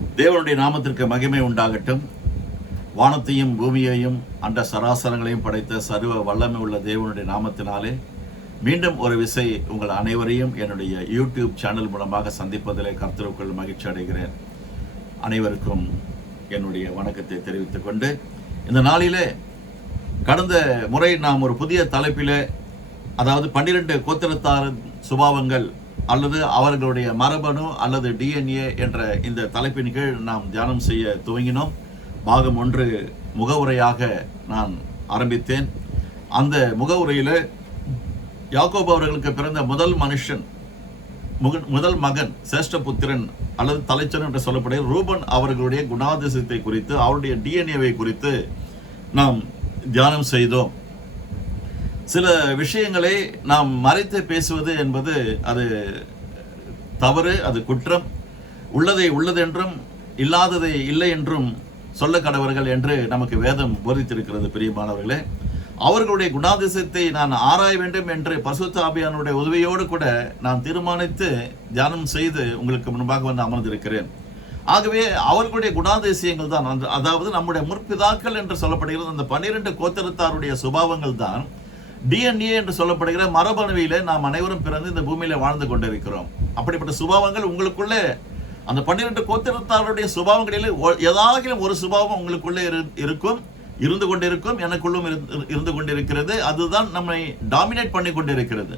தேவனுடைய நாமத்திற்கு மகிமை உண்டாகட்டும். வானத்தையும் பூமியையும் அண்ட சராசரங்களையும் படைத்த சர்வ வல்லமை உள்ள தேவனுடைய நாமத்தினாலே மீண்டும் ஒரு விசை உங்கள் அனைவரையும் என்னுடைய யூடியூப் சேனல் மூலமாக சந்திப்பதிலே கர்த்தருக்குள் மகிழ்ச்சி அடைகிறேன். அனைவருக்கும் என்னுடைய வணக்கத்தை தெரிவித்துக் கொண்டு இந்த நாளிலே கடந்த முறை நாம் ஒரு புதிய தலைப்பிலே, அதாவது 12 கோத்திரத்தார் சுபாவங்கள் அல்லது அவர்களுடைய மரபணு அல்லது டிஎன்ஏ என்ற இந்த தலைப்பின் கீழ் நாம் தியானம் செய்ய துவங்கினோம். பாகம் 1 முகவுரையாக நான் ஆரம்பித்தேன். அந்த முகவுரையில் யாக்கோபு அவர்களுக்கு பிறந்த முதல் மகன் சேஷ்டபுத்திரன் அல்லது தலைச்சன் என்று சொல்லப்படுகிற ரூபன் அவர்களுடைய குணாதிசயத்தை குறித்து, அவருடைய டிஎன்ஏவை குறித்து நாம் தியானம் செய்தோம். சில விஷயங்களை நாம் மறைத்து பேசுவது என்பது அது தவறு, அது குற்றம். உள்ளதை உள்ளதென்றும் இல்லாததை இல்லை என்றும் சொல்ல கடவர்கள் என்று நமக்கு வேதம் போதித்திருக்கிறது. பிரியமானவர்களே, அவர்களுடைய குணாதிசயத்தை நான் ஆராய வேண்டும் என்று பரிசுத்த ஆவியானுடைய உதவியோடு கூட நான் தீர்மானித்து தியானம் செய்து உங்களுக்கு முன்பாக வந்து அமர்ந்திருக்கிறேன். ஆகவே அவர்களுடைய குணாதிசயங்கள் தான், அதாவது நம்முடைய முற்பிதாக்கள் என்று சொல்லப்படுகிறது அந்த 12 கோத்திரத்தாருடைய சுபாவங்கள் தான் டிஎன்ஏ என்று சொல்லப்படுகிற மரபணுவிலே நாம் அனைவரும் பிறந்து இந்த பூமியில வாழ்ந்து கொண்டிருக்கிறோம். அப்படிப்பட்ட சுபாவங்கள் உங்களுக்குள்ளே, அந்த 12 கோத்திரத்தாருடைய சுபாவங்களில் ஏதாகிலும் ஒரு சுபாவம் உங்களுக்குள்ளே இருந்து கொண்டிருக்கும், எனக்குள்ளும் இருந்து கொண்டிருக்கிறது. அதுதான் நம்மை டாமினேட் பண்ணி கொண்டிருக்கிறது.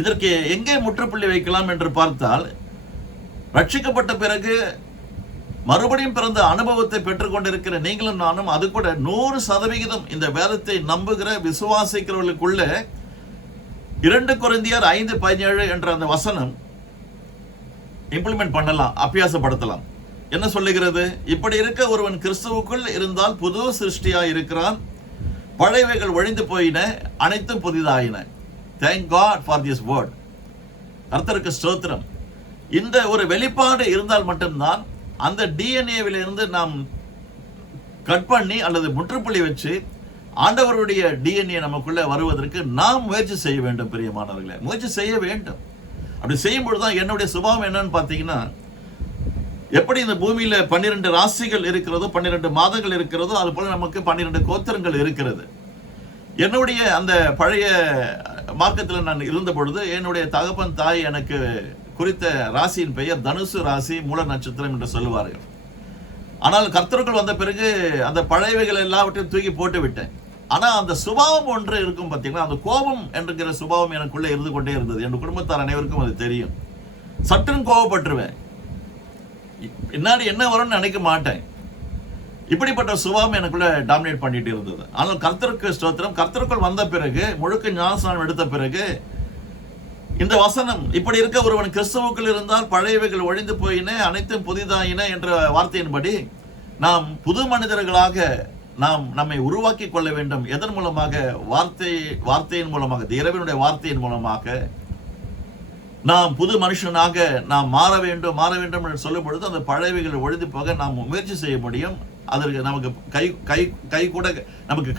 இதற்கு எங்கே முற்றுப்புள்ளி வைக்கலாம் என்று பார்த்தால், ரட்சிக்கப்பட்ட பிறகு மறுபடியும் பிறந்த அனுபவத்தை பெற்றுக் கொண்டிருக்கிற நீங்களும் நானும், அது கூட 100% இந்த வேதத்தை நம்புகிற விசுவாசிக்கிறவர்களுக்குள்ள 2 கொரிந்தியர் 5:17 என்ற அந்த வசனம் இம்ப்ளிமெண்ட் பண்ணலாம், அபியாசப்படுத்தலாம். என்ன சொல்லுகிறது? இப்படி இருக்க ஒருவன் கிறிஸ்துவுக்குள் இருந்தால் புது சிருஷ்டியா இருக்கிறான், பழையவைகள் ஒழிந்து போயின, அனைத்தும் புதிதாயின. Thank God for this word. கர்த்தருக்கு ஸ்தோத்திரம். இந்த ஒரு வெளிப்பாடு இருந்தால் மட்டும்தான் அந்த டிஎன்ஏவிலிருந்து நாம் கட் பண்ணி அல்லது முற்றுப்புள்ளி வச்சு ஆண்டவருடைய டிஎன்ஏ நமக்குள்ள வருவதற்கு நாம் முயற்சி செய்ய வேண்டும். பிரியமானவர்களே, முயற்சி செய்ய வேண்டும். அப்படி செய்யும்பொழுது தான் என்னுடைய சுபாவம் என்னன்னு பார்த்தீங்கன்னா, எப்படி இந்த பூமியில 12 ராசிகள் இருக்கிறதோ, 12 மாதங்கள் இருக்கிறதோ, அது போல நமக்கு 12 கோத்திரங்கள் இருக்கிறது. என்னுடைய அந்த பழைய மார்க்கத்தில் நான் இருந்த பொழுது என்னுடைய தகப்பன் தாய் எனக்கு குறித்த ராசியின் பெயர் தனுசு ராசி, மூல நட்சத்திரம் என்று சொல்லுவார்கள். ஆனால் கர்த்தருக்குள் வந்த பிறகு அந்த பழையவைகள் எல்லாவற்றையும் தூக்கி போட்டு விட்டேன். ஆனால் அந்த சுபாவம் ஒன்று இருக்கும் பார்த்தீங்கன்னா, அந்த கோபம் என்கிற சுபாவம் எனக்குள்ளே இருந்து கொண்டே இருந்தது. என் குடும்பத்தார் அனைவருக்கும் அது தெரியும். சற்றும் கோபப்பட்டுருவேன், பின்னாடி என்ன வரும்னு நினைக்க மாட்டேன். இப்படிப்பட்ட சுபாவம் எனக்குள்ள டாமினேட் பண்ணிட்டு இருந்தது. ஆனால் கர்த்தருக்கு ஸ்தோத்திரம், கர்த்தருக்குள் வந்த பிறகு, முழுக்க ஞானஸ்நானம் எடுத்த பிறகு இந்த வசனம், இப்படி இருக்க ஒருவன் கிறிஸ்துவுக்குள் இருந்தால் பழையவைகள் ஒழிந்து போயின, அனைத்தும் புதிதாயின என்ற வார்த்தையின்படி நாம் புது மனிதர்களாக நாம் நம்மை உருவாக்கி கொள்ள வேண்டும். எதன் மூலமாக? வார்த்தையின் மூலமாக, இறைவனுடைய வார்த்தையின் மூலமாக நாம் புது மனுஷனாக நாம் மாற வேண்டும் என்று சொல்லும் பொழுது அந்த பழையவைகள் ஒழிந்து போக நாம் முயற்சி செய்ய முடியும். அதற்கு நமக்கு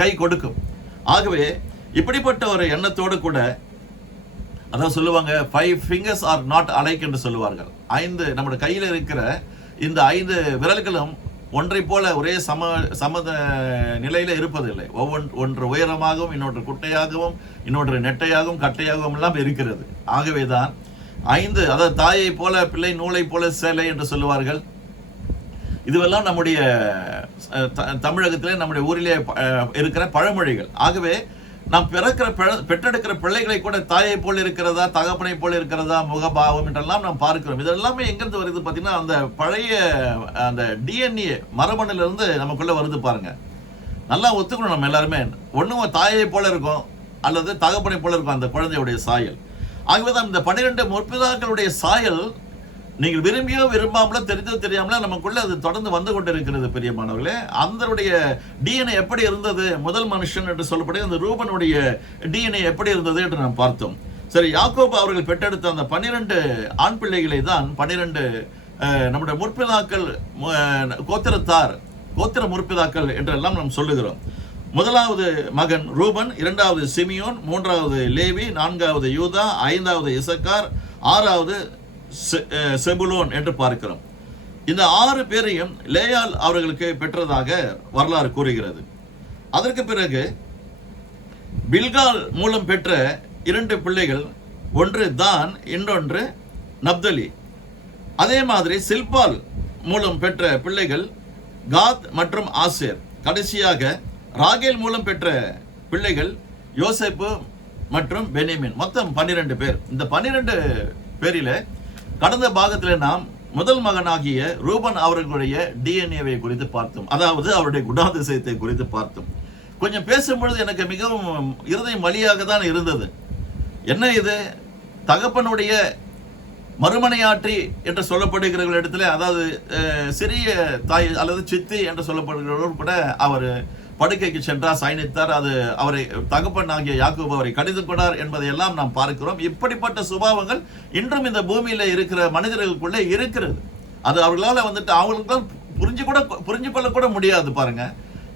கை கொடுக்கும். ஆகவே இப்படிப்பட்ட ஒரு எண்ணத்தோடு கூட, அதான் சொல்லுவாங்க 5 fingers are not alike என்று சொல்லுவார்கள். 5 நம்முடைய கையில் இருக்கிற இந்த 5 விரல்களும் ஒன்றை போல ஒரே சம நிலையில இருப்பதில்லை. ஒன்று உயரமாகவும், இன்னொன்று குட்டையாகவும், இன்னொன்று நெட்டையாகவும், கட்டையாகவும் எல்லாம் இருக்கிறது. ஆகவேதான் 5, அதாவது தாயை போல பிள்ளை, நூலை போல சேலை என்று சொல்லுவார்கள். இதுவெல்லாம் நம்முடைய தமிழகத்திலே, நம்முடைய ஊரிலே இருக்கிற பழமொழிகள். ஆகவே நாம் பெற்றெடுக்கிற பிள்ளைகளை கூட தாயை போல் இருக்கிறதா, தகப்பனை போல் இருக்கிறதா, முகபாவம் என்றெல்லாம் நாம் பார்க்கிறோம். இதெல்லாமே எங்கிருந்து வருது பார்த்தீங்கன்னா, அந்த பழைய அந்த டிஎன்ஏ மரபணிலிருந்து நமக்குள்ள வருது பாருங்க. நல்லா ஒத்துக்கணும். நம்ம எல்லாருமே ஒன்றும் தாயை போல இருக்கும் அல்லது தகப்பனை போல இருக்கும் அந்த குழந்தையுடைய சாயல். ஆகவேதான் இந்த 12 முற்பிதாக்களுடைய சாயல் நீங்கள் விரும்பியோ விரும்பாமலோ, தெரிஞ்சோ தெரியாமலோ நமக்குள்ள அது தொடர்ந்து வந்து கொண்டிருக்கிறது. பிரியமானவர்களே, அதனுடைய டிஎன்ஏ எப்படி இருந்தது? முதல் மனுஷன் என்று சொல்லப்படுகிற அந்த ரூபனுடைய டிஎன்ஏ எப்படி இருந்தது என்று நாம் பார்த்தோம். சரி, யாக்கோபு அவர்கள் பெற்றெடுத்த அந்த 12 ஆண் பிள்ளைகளை தான் 12 நம்முடைய முற்பிதாக்கள், கோத்திர முற்பிதாக்கள் என்றெல்லாம் நாம் சொல்லுகிறோம். முதலாவது மகன் ரூபன், இரண்டாவது சிமியோன், மூன்றாவது லேவி, நான்காவது யூதா, ஐந்தாவது இசக்கார், ஆறாவது செபுலோன் என்று பார்க்கிறோம். இந்த 6 பேரையும் லேயாள் அவர்களுக்கு பெற்றதாக வரலாறு கூறுகிறது. அதற்கு பிறகு பில்கால் மூலம் பெற்ற 2 பிள்ளைகள், ஒன்று தான், இன்னொன்று நப்தலி. அதே மாதிரி சில்பால் மூலம் பெற்ற பிள்ளைகள் காத் மற்றும் ஆசேர். கடைசியாக ராகேல் மூலம் பெற்ற பிள்ளைகள் யோசேப்பு மற்றும் பெனிமின். மொத்தம் 12 பேர். இந்த 12 பேரில் கடந்த பாகத்தில் நாம் முதல் மகனாகிய ரூபன் அவர்களுடைய டிஎன்ஏவை குறித்து பார்த்தோம். அதாவது அவருடைய குணாதிசயத்தை குறித்து பார்த்தோம். கொஞ்சம் பேசும்பொழுது எனக்கு மிகவும் இருதயம் வலியாக தான் இருந்தது. என்ன இது, தகப்பனுடைய மறுமனையாற்றி என்று சொல்லப்படுகிற இடத்துல, அதாவது சிறிய தாய் அல்லது சித்தி என்று சொல்லப்படுகிறவர்கள் கூட அவர் படுக்கைக்கு சென்றார், சயனித்தார். அது அவரை தகப்பன் ஆகிய யாக்கோபு அவரை கடிந்து கொண்டார் என்பதையெல்லாம் நாம் பார்க்கிறோம். இப்படிப்பட்ட சுபாவங்கள் இன்றும் இந்த பூமியில இருக்கிற மனிதர்களுக்குள்ளே இருக்கிறது. அது அவர்களால் அவங்களுக்கு புரிஞ்சு கொள்ள கூட முடியாது. பாருங்க,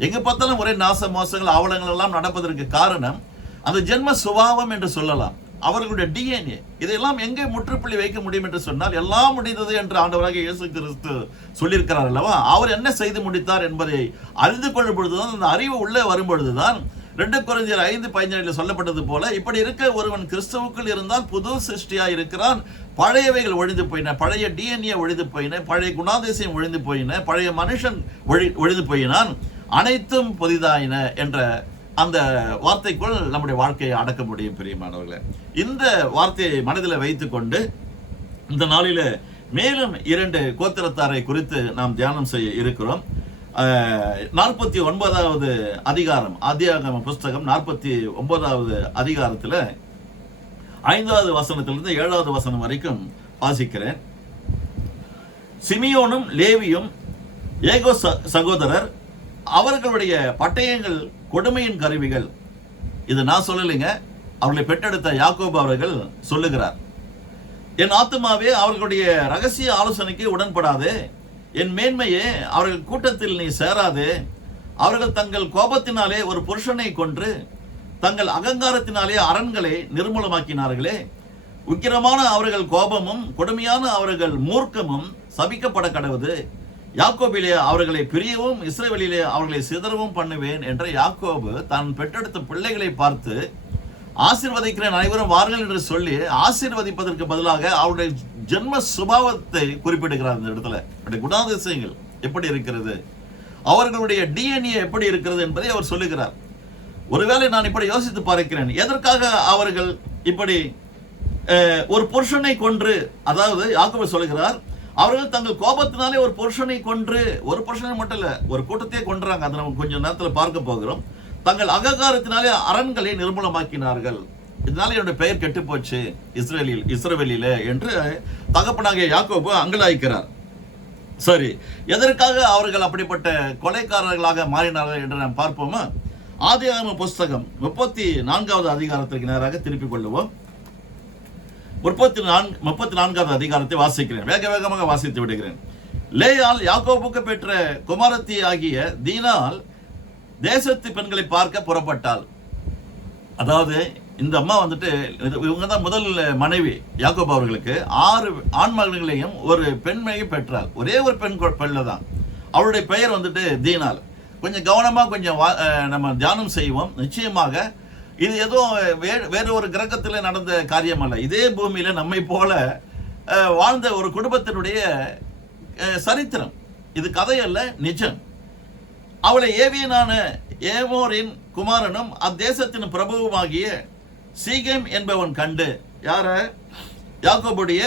எங்க பார்த்தாலும் ஒரே நாச மோசங்கள் அவலங்கள் எல்லாம் நடப்பதற்கு காரணம் அந்த ஜென்ம சுபாவம் என்று சொல்லலாம், அவர்களுடைய டிஎன்ஏ. இதையெல்லாம் எங்கே முற்றுப்புள்ளி வைக்க முடியும் என்று சொன்னால், எல்லாம் முடிந்தது என்று ஆண்டவராக இயேசு கிறிஸ்து சொல்லியிருக்கிறார் அல்லவா. அவர் என்ன செய்து முடித்தார் என்பதை அறிந்து கொள்ளும் பொழுதுதான், அந்த அறிவு உள்ளே வரும் பொழுதுதான் 2 கொரிந்தியர் 5:17 சொல்லப்பட்டது போல, இப்படி இருக்க ஒருவன் கிறிஸ்துவுக்குள் இருந்தால் புது சிருஷ்டியா இருக்கிறான், பழையவைகள் ஒழிந்து போயின, பழைய டிஎன்ஏ ஒழிந்து போயின, பழைய குணாதிசயம் ஒழிந்து போயின, பழைய மனுஷன் ஒழிந்து போயினான், அனைத்தும் புதிதாயின என்ற அந்த வார்த்தைக்குள் நம்முடைய வாழ்க்கையை அடக்க முடியும். பிரியமானவர்களே, இந்த வார்த்தையை மனதில் வைத்துக்கொண்டு இந்த நாளில மேலும் 2 கோத்திரத்தாரை குறித்து நாம் தியானம் செய்ய இருக்கிறோம். 49வது அதிகாரம், ஆதியாகம புஸ்தகம் 49வது அதிகாரத்தில் 5வது வசனத்திலிருந்து 7வது வசனம் வரைக்கும் வாசிக்கிறேன். சிமியோனும் லேவியும் ஏகோ சகோதரர், அவர்களுடைய பட்டயங்கள் கொடுமையின் கருவிகள். இது நான் சொல்லலைங்க, அவர்களை பெற்றெடுத்த யாக்கோபு அவர்கள் சொல்லுகிறார். என் ஆத்துமாவே அவர்களுடைய ரகசிய ஆலோசனைக்கு உடன்படாதே, என் மேன்மையே அவர்கள் கூட்டத்தில் நீ சேராதே. அவர்கள் தங்கள் கோபத்தினாலே ஒரு புருஷனை கொன்று தங்கள் அகங்காரத்தினாலே அரண்களை நிர்மூலமாக்கினார்களே. உக்கிரமான அவர்கள் கோபமும் கொடுமையான அவர்கள் மூர்க்கமும் சபிக்கப்பட கடவுது. யாக்கோபிலே அவர்களை பிரியவும் இஸ்ரவேலிலே அவர்களை சிதறவும் பண்ணுவேன் என்ற யாக்கோபு தான் பெற்றெடுத்த பிள்ளைகளை பார்த்து ஆசீர்வதிக்கிறேன், அனைவரும் வாருங்கள் என்று சொல்லி ஆசீர்வதிப்பதற்கு பதிலாக அவருடைய ஜென்ம சுபாவத்தை குறிப்பிடுகிறார். இந்த இடத்துல அவருடைய குணாதிசயங்கள் எப்படி இருக்கிறது, அவர்களுடைய டிஎன்ஏ எப்படி இருக்கிறது என்பதை அவர் சொல்லுகிறார். ஒருவேளை நான் இப்படி யோசித்து பார்க்கிறேன், எதற்காக அவர்கள் இப்படி ஒரு புருஷனை கொன்று, அதாவது யாக்கோபு சொல்லுகிறார், அவர்கள் தங்கள் கோபத்தினாலே ஒரு புருஷனை கொன்று, ஒரு புருஷனை மட்டும் இல்ல, ஒரு கூட்டத்தையே கொன்றாங்க. அதை நம்ம கொஞ்சம் நேரத்தில் பார்க்க போகிறோம். தங்கள் அகங்காரத்தினாலே அரண்களை நிர்மூலமாக்கினார்கள், இதனால என்னுடைய பெயர் கெட்டு போச்சு இஸ்ரவேலில என்று தகப்பனாகிய யாக்கோபு அங்கலாய்க்கிறார். சரி, எதற்காக அவர்கள் அப்படிப்பட்ட கொலைக்காரர்களாக மாறினார்கள் என்று நாம் பார்ப்போமா? ஆதியாகம புஸ்தகம் 34வது அதிகாரத்திற்கு நேராக திருப்பிக் கொள்ளுவோம். 34வது அதிகாரத்தை வாசிக்கிறேன், வேகமாக வாசித்து விடுகிறேன். லேயாள் யாக்கோபுக்கு பெற்ற குமாரத்தி ஆகிய தீனாள் தேசத்து பெண்களை பார்க்க புறப்பட்டாள். அதாவது இந்த அம்மா இவங்க தான் முதல் மனைவி. யாக்கோபு அவர்களுக்கு 6 ஆண் மகன்களையும் ஒரு பெண்மையை பெற்றாள். ஒரே ஒரு பெண் பிள்ளை தான். அவருடைய பெயர் தீனாள். கொஞ்சம் கவனமாக கொஞ்சம் நம்ம தியானம் செய்வோம். நிச்சயமாக இது ஏதோ வேறு ஒரு கிரகத்தில் நடந்த காரியம் அல்ல. இதே பூமியில நம்மை போல வாழ்ந்த ஒரு குடும்பத்தினுடைய சரித்திரம். இது கதை அல்ல, நிஜம். அவளை ஏவியனான ஏமோரின் குமாரனும் அத்தேசத்தின் பிரபுவுமாகிய சீகேம் என்பவன் கண்டு, யார? யாக்கோபுடைய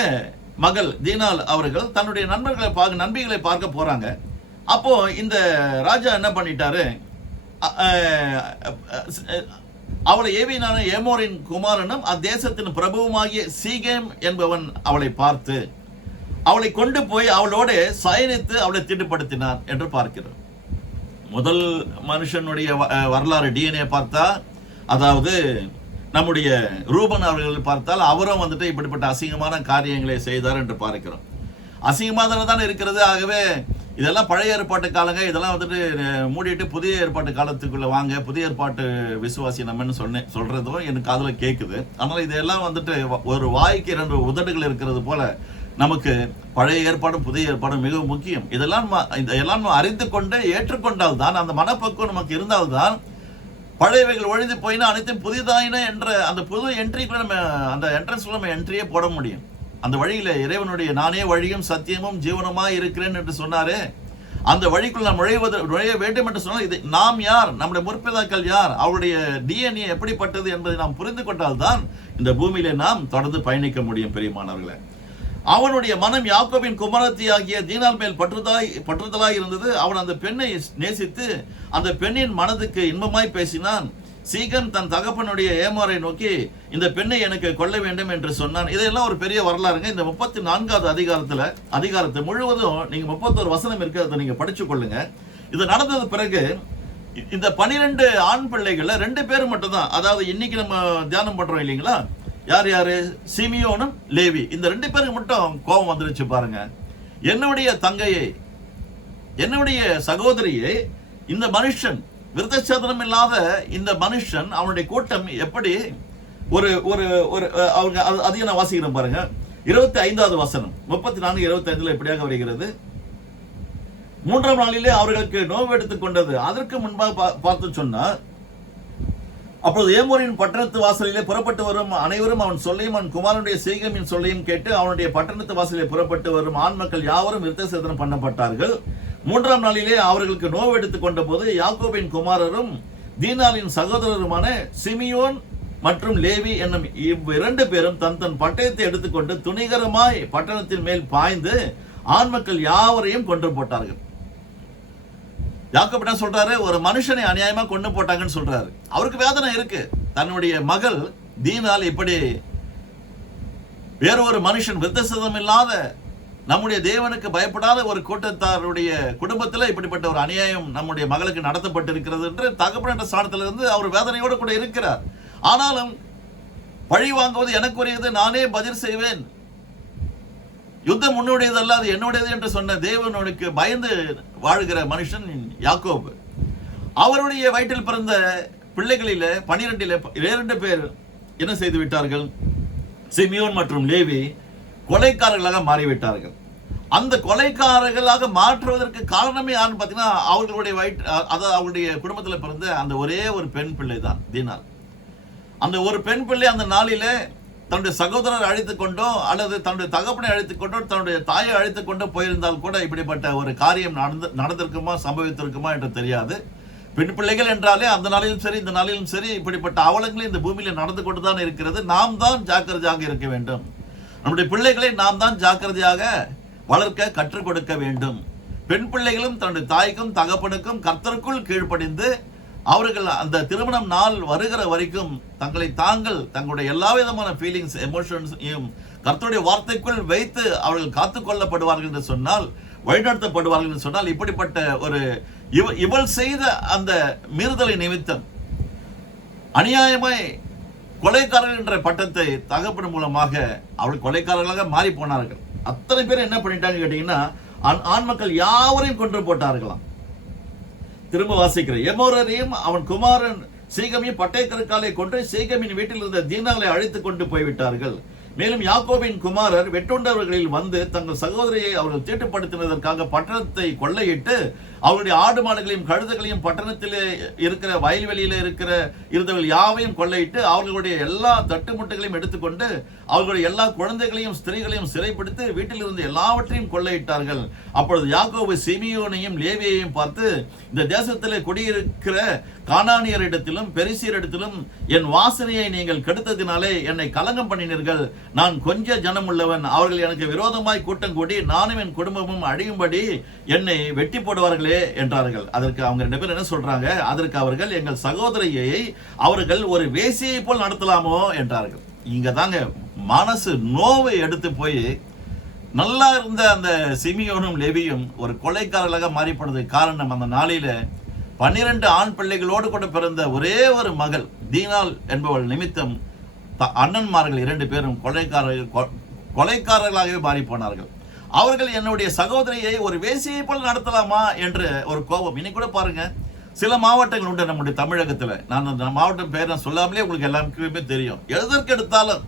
மகள் தீனாள் அவர்கள் தன்னுடைய நண்பிகளை பார்க்க போறாங்க. அப்போ இந்த ராஜா என்ன பண்ணிட்டாரு, அவளை ஏவியனான ஏமோரின் குமாரனும் அத்தேசத்தின் பிரபுவுமாகிய சீகேம் என்பவன் அவளை பார்த்து அவளை கொண்டு போய் அவளோட சயனித்து அவளை தீட்டுப்படுத்தினார் என்று பார்க்கிறோம். முதல் மனுஷனுடைய வரலாறு டிஎன்ஏ பார்த்தா, அதாவது நம்முடைய ரூபன் அவர்கள் பார்த்தால் அவரும் இப்படிப்பட்ட அசிங்கமான காரியங்களை செய்தார் என்று பார்க்கிறோம். அசிங்கமாக தானே இருக்கிறது. ஆகவே இதெல்லாம் பழைய ஏற்பாட்டு காலங்க, இதெல்லாம் மூடிட்டு புதிய ஏற்பாட்டு காலத்துக்குள்ள வாங்க, புதிய ஏற்பாட்டு விசுவாசி நம்மன்னு சொல்றதும் எனக்கு காதுல கேட்குது. ஆனால் இதெல்லாம் ஒரு வாய்க்கு 2 உதடுகள் இருக்கிறது போல நமக்கு பழைய ஏற்பாடும் புதிய ஏற்பாடும் மிகவும் முக்கியம். இதெல்லாம் அறிந்து கொண்டு ஏற்றுக்கொண்டால் தான், அந்த மனப்பக்குவம் நமக்கு இருந்தால்தான் பழையவைகள் ஒழிந்து போயினா அனைத்தும் புதிதாயின என்ற அந்த புது என்ட்ரிக்குள்ள நம்ம அந்த என்ட்ரன்ஸ்குள்ள நம்ம என்ட்ரியே போட முடியும். அந்த வழியில இறைவனுடைய நானே வழியும் சத்தியமும் ஜீவனமாய் இருக்கிறேன் என்று சொன்னாரே, அந்த வழிக்குள் நாம் நுழைய வேண்டும் என்று சொன்னால் இது நாம் யார், நம்முடைய முற்பிதாக்கள் யார், அவருடைய டிஎன்ஏ எப்படிப்பட்டது என்பதை நாம் புரிந்து கொண்டால்தான் இந்த பூமியிலே நாம் தொடர்ந்து பயணிக்க முடியும். பெரியமானவர்களே, அவனுடைய மனம் யாக்கோபின் குமாரத்தி ஆகிய தீனாள் மேல் பற்றுதலாய் இருந்தது. அவன் அந்த பெண்ணை நேசித்து அந்த பெண்ணின் மனதுக்கு இன்பமாய் பேசினான். சீகன் தன் தகப்பனுடைய ஏமாரை நோக்கி இந்த பெண்ணை எனக்கு கொள்ள வேண்டும் என்று சொன்னான். இதெல்லாம் ஒரு பெரிய வரலாறுங்க. இந்த 34வது அதிகாரத்தை முழுவதும் நீங்க 31 வசனம் இருக்கு, அதை நீங்க படிச்சு கொள்ளுங்க. இது நடந்தது பிறகு இந்த 12 ஆண் பிள்ளைகள்ல 2 பேர் மட்டும்தான், அதாவது இன்னைக்கு நம்ம தியானம் பண்றோம் இல்லைங்களா, யாரு சிமியோனும் லேவி, இந்த 2 பேருக்கு மட்டும் கோபம் வந்துருச்சு பாருங்க. என்னுடைய தங்கையை, என்னுடைய சகோதரியை இந்த மனுஷன், விருத்தசேதனம் இல்லாத இந்த மனுஷன், அவனுடைய கூட்டம் எப்படி ஒரு ஒரு ஒரு அவங்க அதிகம் நான் வாசிக்கிறேன் பாருங்க. 25வது வசனம் 34:25 எப்படியாக வருகிறது. 3ஆம் நாளிலே அவர்களுக்கு நோவு எடுத்துக் கொண்டது. அதற்கு முன்பாக பார்த்து சொன்னார், அப்பொழுது ஏமோரின் பட்டணத்து வாசலிலே புறப்பட்டு வரும் அனைவரும் அவன் சொல்லையும் அவன் குமாரனுடைய சேகமின் சொல்லையும் கேட்டு அவனுடைய பட்டணத்து வாசலிலே புறப்பட்டு வரும் ஆண் மக்கள் யாவரும் விருத்தசேதனம் பண்ணப்பட்டார்கள். 3ஆம் நாளிலே அவர்களுக்கு நோவு எடுத்துக் கொண்ட போது யாக்கோபின் குமாரரும் தீனாளின் சகோதரருமான சிமியோன் மற்றும் லேவி என்னும் 2 பேரும் தன் பட்டயத்தை எடுத்துக்கொண்டு துணிகரமாய் பட்டணத்தின் மேல் பாய்ந்து ஆண் மக்கள் யாவரையும் கொன்று போட்டார்கள். யாக்கோபு என்ன சொல்றாரு, ஒரு மனுஷனை அநியாயமா கொண்டு போட்டாங்கன்னு சொல்றாரு. அவருக்கு வேதனை இருக்கு. தன்னுடைய மகள் தீனால் இப்படி வேற ஒரு மனுஷன், விருத்தசேதனம் இல்லாத நம்முடைய தேவனுக்கு பயப்படாத ஒரு கூட்டத்தாருடைய குடும்பத்தில் இப்படிப்பட்ட ஒரு அநியாயம் நம்முடைய மகளுக்கு நடத்தப்பட்டிருக்கிறது என்று தகப்பன ஸ்தானத்திலிருந்து அவர் வேதனையோடு கூட இருக்கிறார். ஆனாலும் பழி வாங்குவது எனக்குரியது, நானே பதில் செய்வேன், யுத்தம் உன்னுடையது அல்ல அது என்னுடையது என்று சொன்ன தேவனுக்கு பயந்து வாழ்கிற மனுஷன் யாக்கோபு. அவருடைய வயிற்றில் பிறந்த பிள்ளைகளில 12 2 பேர் என்ன செய்து விட்டார்கள், சிமியோன் மற்றும் லேவி கொலைக்காரர்களாக மாறிவிட்டார்கள். அந்த கொலைக்காரர்களாக மாற்றுவதற்கு காரணமே யாருன்னு பார்த்தீங்கன்னா, அவர்களுடைய அதாவது அவருடைய குடும்பத்தில் பிறந்த அந்த ஒரே ஒரு பெண் பிள்ளை தான் தீனாள். அந்த ஒரு பெண் பிள்ளை அந்த நாளிலே தன்னுடைய சகோதரர் அழைத்துக் கொண்டோ அல்லது தன்னுடைய தகப்பனை அழைத்துக் கொண்டோ தன்னுடைய தாயை அழைத்துக் கொண்டோ போயிருந்தால் கூட இப்படிப்பட்ட ஒரு காரியம் நடந்திருக்குமா சம்பவித்திருக்குமா என்று தெரியாது. பெண் பிள்ளைகள் என்றாலே அந்த நாளிலும் சரி இந்த நாளிலும் சரி இப்படிப்பட்ட அவலங்களும் இந்த பூமியில நடந்து கொண்டுதான் இருக்கிறது. நாம் தான் ஜாக்கிரதையாக இருக்க வேண்டும். நம்முடைய பிள்ளைகளை நாம் தான் ஜாக்கிரதையாக வளர்க்க கற்றுக் கொடுக்க வேண்டும். பெண் பிள்ளைகளும் தன்னுடைய தாய்க்கும் தகப்பனுக்கும் கர்த்தருக்குள் கீழ்ப்படிந்து அவர்கள் அந்த திருமணம் நாள் வருகிற வரைக்கும் தங்களுடைய எல்லா விதமான ஃபீலிங்ஸ் எமோஷன்ஸையும் கர்த்தருடைய வார்த்தைக்குள் வைத்து அவர்கள் காத்துக்கொள்ளப்படுவார்கள் என்று சொன்னால், வழிநடத்தப்படுவார்கள் என்று சொன்னால், இப்படிப்பட்ட ஒரு இவள் செய்த அந்த மீறுதலை நிமித்தம் அநியாயமாய் கொலைக்காரர்கள் என்ற பட்டத்தை தகப்பன் மூலமாக அவர்கள் கொலைக்காரர்களாக மாறி போனார்கள். அத்தனை பேர் என்ன பண்ணிட்டாங்க கேட்டீங்கன்னா, ஆண் மக்கள் யாவரையும் கொன்று போட்டார்களாம். திரும்ப வாசிக்கிறேன். எமோரையும் அவன் குமாரன் சீகமையும் பட்டயக்கருக்காலை கொண்டு சீகமின் வீட்டில் இருந்த தீனாளை அழைத்துக் கொண்டு போய்விட்டார்கள். மேலும் யாக்கோபின் குமாரர் வெட்டுண்டவர்களில் வந்து தங்கள் சகோதரியை அவர்கள் தீட்டுப்படுத்தினதற்காக பட்டணத்தை கொள்ளையிட்டு அவருடைய ஆடு மாடுகளையும் கழுதைகளையும் பட்டணத்திலே இருக்கிற வயல்வெளியில இருந்தவர்கள் யாவையும் கொள்ளையிட்டு அவர்களுடைய எல்லா தட்டுமுட்டுகளையும் எடுத்துக்கொண்டு அவர்களுடைய எல்லா குழந்தைகளையும் ஸ்திரீகளையும் சிறைப்பிடித்து வீட்டில் இருந்து எல்லாவற்றையும் கொள்ளையிட்டார்கள். அப்பொழுது யாக்கோபு சிமியோனையும் லேவியையும் பார்த்து, இந்த தேசத்திலே குடியிருக்கிற கானானியரிடத்திலும் பெரிசியரிடத்திலும் என் வாசனையை நீங்கள் கெடுத்ததினாலே என்னை கலங்கம் பண்ணினீர்கள். நான் கொஞ்ச ஜனம் உள்ளவன், அவர்கள் எனக்கு விரோதமாய் கூட்டம் கூடி நானும் என் குடும்பமும் அழியும்படி என்னை வெட்டி போடுவார்களே என்றார்கள். அதற்கு அவங்க 2 பேரும் என்ன சொல்றாங்க, அதற்கு அவர்கள் எங்கள் சகோதரியை அவர்கள் ஒரு வேசியை போல் நடத்தலாமோ என்றார்கள். இங்க தாங்க மனசு நோவை எடுத்து போய் நல்லா இருந்த அந்த சிமியோனும் லேவியும் ஒரு கொலைக்காரர்களாக மாறிப்படுறதுக்கு காரணம், அந்த நாளில 12 ஆண் பிள்ளைகளோடு கூட பிறந்த ஒரே ஒரு மகள் தீனாள் என்பவள் நிமித்தம் அண்ணன்மார்கள் 2 பேரும் கொலைக்காரர்களாகவே மாறி போனார்கள். அவர்கள் என்னுடைய சகோதரியை ஒரு வேசியை போல் நடத்தலாமா என்று ஒரு கோபம். இன்னைக்கு கூட பாருங்க, சில மாவட்டங்கள் உண்டு நம்முடைய தமிழகத்தில். நான் அந்த மாவட்டம் பேர் நான் சொல்லாமலே உங்களுக்கு எல்லாருக்குமே தெரியும். எதற்கு எடுத்தாலும்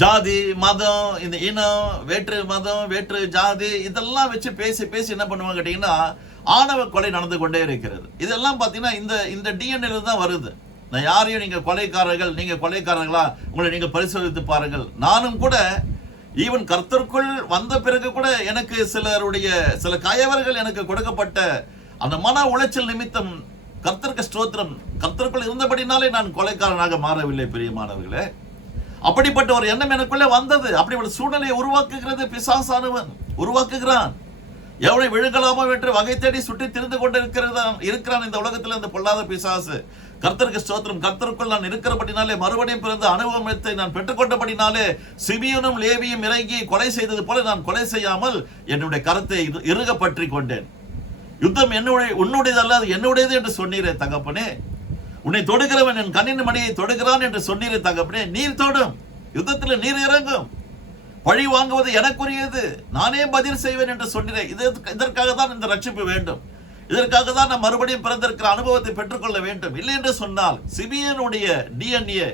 ஜாதி மதம், இந்த இனம், வேற்று மதம், வேற்று ஜாதி, இதெல்லாம் வச்சு பேசி பேசி என்ன பண்ணுவாங்க கேட்டீங்கன்னா ஆணவ கொலை நடந்து கொண்டே இருக்கிறது. இதெல்லாம் பாத்தீங்கன்னா இந்த டிஎன்ஏல தான் வருது. நான் யாரையும் நீங்க கொலைக்காரர்கள், நீங்க கொலைக்காரர்களா, உங்களை நீங்க பரிசோதித்து பாருங்கள். நானும் கூட ஈவன் கர்த்தருக்குள் வந்த பிறகு கூட எனக்கு சில கயவர்கள் எனக்கு கொடுக்கப்பட்ட அந்த மன உளைச்சல் நிமித்தம், கர்த்தருக்கு ஸ்தோத்திரம், கர்த்தருக்குள் இருந்தபடினாலே நான் கொலைக்காரனாக மாறவில்லை பிரியமானவர்களே. அப்படிப்பட்ட ஒரு எண்ணம் எனக்குள்ளே வந்தது. அப்படி ஒரு சூழ்நிலையை உருவாக்குகிறது பிசாசானவன், உருவாக்குகிறான். எவனை விழுங்கலாமோ என்று வகை தேடி சுற்றி திரிந்து கொண்டு இருக்கிறான் இந்த உலகத்தில் அந்த பொல்லாத பிசாசு. கர்த்தருக்கு ஸ்தோத்திரம், கர்த்தருக்குள் நான் இருக்கிறபடினாலே, மறுபடியும் பிறந்த அனுபவத்தை நான் பெற்றுக்கொண்டபடினாலே, சிமியோனும் லேவியும் இறங்கி கொலை செய்தது போல நான் கொலை செய்யாமல் என்னுடைய கரத்தை இறுக பற்றி கொண்டேன். யுத்தம் உன்னுடையது அல்லது என்னுடையது என்று சொன்னீரே தகப்பனே. உன்னை தொடுகிறவன் என் கண்ணின் மணியை தொடுகிறான் என்று சொன்னீரே தகப்பனே. நீர் தொடும், யுத்தத்தில் நீர் இறங்கும், பழி வாங்குவது எனக்குரியது, நானே பதில் செய்வேன் என்று சொன்னீரே. இதற்காக தான் இந்த ரட்சிப்பு வேண்டும். இதற்காக தான் நாம் மறுபடியும் பிறந்திருக்கிற அனுபவத்தை பெற்றுக்கொள்ள வேண்டும். இல்லை என்று சொன்னால் சிமியோனுடைய டிஎன்ஏ,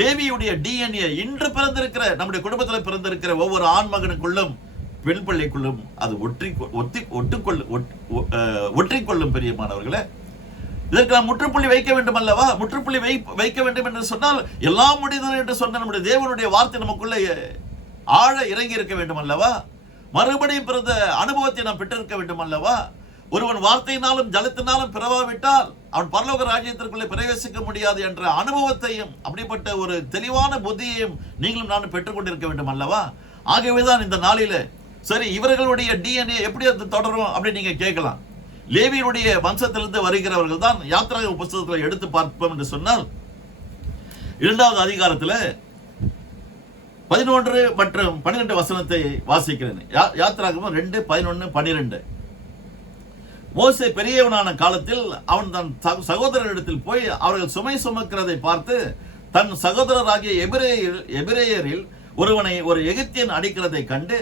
லேவியுடைய டிஎன்ஏ இன்று பிறந்திருக்கிற நம்முடைய குடும்பத்தில் பிறந்திருக்கிற ஒவ்வொரு ஆண் மகனுக்குள்ளும் பெண் பிள்ளைக்குள்ளும் அது ஒற்றிக்கொள்ளும் பிரியமானவர்களே. இதற்கு நாம் முற்றுப்புள்ளி வைக்க வேண்டும் அல்லவா? முற்றுப்புள்ளி வைக்க வேண்டும் என்று சொன்னால் எல்லாம் முடிந்தது என்று சொன்ன நம்முடைய தேவனுடைய வார்த்தை நமக்குள்ளே ஆழ இறங்கி இருக்க வேண்டும் அல்லவா? மறுபடியும் பிறந்த அனுபவத்தை நாம் பெற்றிருக்க வேண்டும் அல்லவா? ஒருவன் வார்த்தையினாலும் ஜலத்தினாலும் பிறவாவிட்டால் அவன் பரலோக ராஜ்யத்திற்குள்ளே பிரவேசிக்க முடியாது என்ற அனுபவத்தையும் அப்படிப்பட்ட ஒரு தெளிவான புத்தியையும் நீங்களும் நானும் பெற்றுக்கொண்டிருக்க வேண்டும் அல்லவா? ஆகவேதான் இந்த நாளில சரி, இவர்களுடைய டிஎன்ஏ எப்படி அது தொடரும் அப்படின்னு நீங்க கேட்கலாம். லேவியருடைய வம்சத்திலிருந்து வருகிறவர்கள் தான் யாத்ராகம புத்தகத்தில் எடுத்து பார்ப்போம் என்று சொன்னால் 2வது அதிகாரத்தில் 11 மற்றும் 12 வசனத்தை வாசிக்கிறேன். யாத்ராகமம் 2:11-12. மோசே பெரியவனான காலத்தில் அவன் தன் சகோதரரிடத்தில் போய் அவர்கள் சுமை சுமக்கிறதை பார்த்து தன் சகோதரராகிய எபிரேயரில் ஒருவனை ஒரு எகிப்தியன் அடிக்கிறதை கண்டு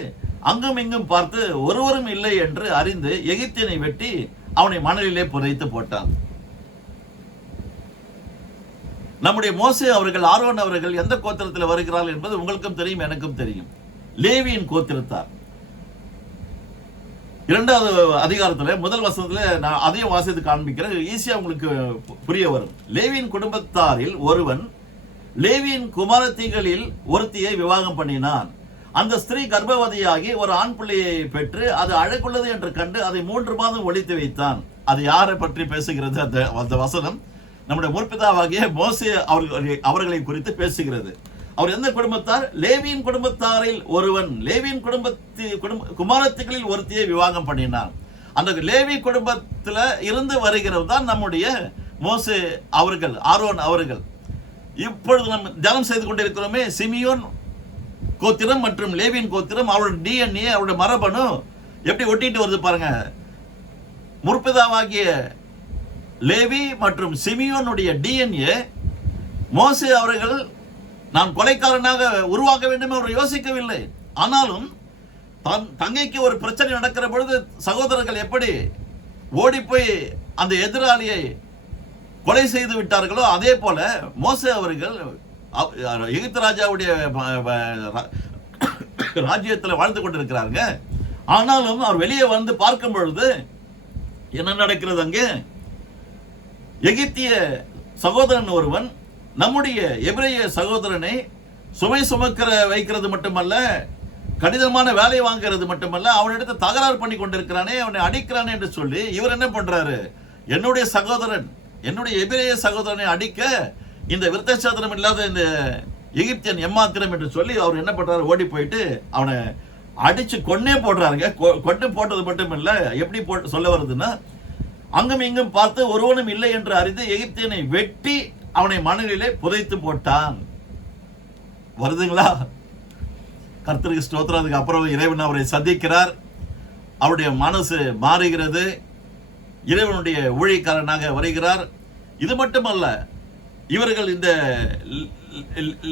அங்கும் இங்கும் பார்த்து ஒருவரும் இல்லை என்று அறிந்து எகிப்தியனை வெட்டி அவனை மணலிலே புதைத்து போட்டான். நம்முடைய மோசே அவர்கள், ஆரோன் அவர்கள் எந்த கோத்திரத்தில் வருகிறார்கள் என்பது உங்களுக்கும் தெரியும், எனக்கும் தெரியும். லேவியின் கோத்திரத்தார். 2வது அதிகாரத்தில் 1 வசனத்தில் நான் அதையும் வாசித்து காண்பிக்கிறேன், ஈஸியா உங்களுக்கு புரிய வரும். லேவியின் குடும்பத்தாரில் ஒருவன் லேவியின் குமாரத்திகளில் ஒருத்தியை விவாகம் பண்ணினான். அந்த ஸ்திரீ கர்ப்பவதியாகி ஒரு ஆண் பிள்ளையை பெற்று அது அழகுள்ளது என்று கண்டு அதை 3 மாதம் ஒளித்து வைத்தான். அது யாரை பற்றி பேசுகிறது? அந்த வசனம் நம்முடைய முற்பிதாவாகிய மோசே அவர்களை குறித்து பேசுகிறது. அவர் எந்த குடும்பத்தார்? லேவியின் குடும்பத்தாரில் ஒருவன் லேவியின் குமாரத்திகளில் ஒருத்தியை விவாகம் பண்ணினான். அந்த லேவி குடும்பத்தில் இருந்து வருகிறது தான் நம்முடைய மோசே அவர்கள், ஆரோன் அவர்கள். இப்பொழுது நம்ம தியானம் செய்து கொண்டிருக்கிறோமே, சிமியோன் கோத்திரம் மற்றும் லேவியின் கோத்திரம், அவருடைய டிஎன்ஏ, அவருடைய மரபணு எப்படி ஒட்டிட்டு வருது பாருங்க. முற்பிதாவாகிய லேவி மற்றும் சிமியோனுடைய டிஎன்ஏ, மோசே அவர்கள் நான் கொலைக்காரனாக உருவாக்க வேண்டும் அவர் யோசிக்கவில்லை. ஆனாலும் தங்கைக்கு ஒரு பிரச்சனை நடக்கிற பொழுது சகோதரர்கள் எப்படி ஓடி போய் அந்த எதிராளியை கொலை செய்து விட்டார்களோ அதே போல மோசே அவர்கள் எகிப்து ராஜாவுடைய ராஜ்யத்தில் வாழ்ந்து கொண்டிருக்கிறாங்க. ஆனாலும் அவர் வெளியே வந்து பார்க்கும் பொழுது என்ன நடக்கிறது? அங்கே எகிப்திய சகோதரன் ஒருவன் நம்முடைய எபிரேய சகோதரனை சுமை சுமக்கிற வைக்கிறது மட்டுமல்ல, கடினமான வேலை வாங்கிறது மட்டுமல்ல, அவனிடத்தை தகராறு பண்ணி கொண்டிருக்கிறானே, அவனை அடிக்கிறானே என்று சொல்லி இவர் என்ன பண்றாரு? என்னுடைய சகோதரன், என்னுடைய எபிரேய சகோதரனை அடிக்க இந்த விருத்தசாதனம் இல்லாத இந்த எகிப்தியன் எம்மாத்திரம் என்று சொல்லி அவர் என்ன பண்றாரு? ஓடி போயிட்டு அவனை அடிச்சு கொன்னே போடுறாருங்க. கொண்டு போட்டது மட்டும் இல்ல, எப்படி சொல்ல வருதுன்னா, அங்கும் இங்கும் பார்த்து ஒருவனும் இல்லை என்று அறிந்து எகிப்தியனை வெட்டி அவனை மணலிலே புதைத்து போட்டான். வருதுங்களா? கர்த்தருக்கு ஸ்தோத்திரம். அதுக்கு அப்புறம் இறைவன் அவரை சந்திக்கிறார், அவருடைய மனசு மாறுகிறது, இறைவனுடைய ஊழியக்காரனாக வருகிறார். இது மட்டுமல்ல, இவர்கள் இந்த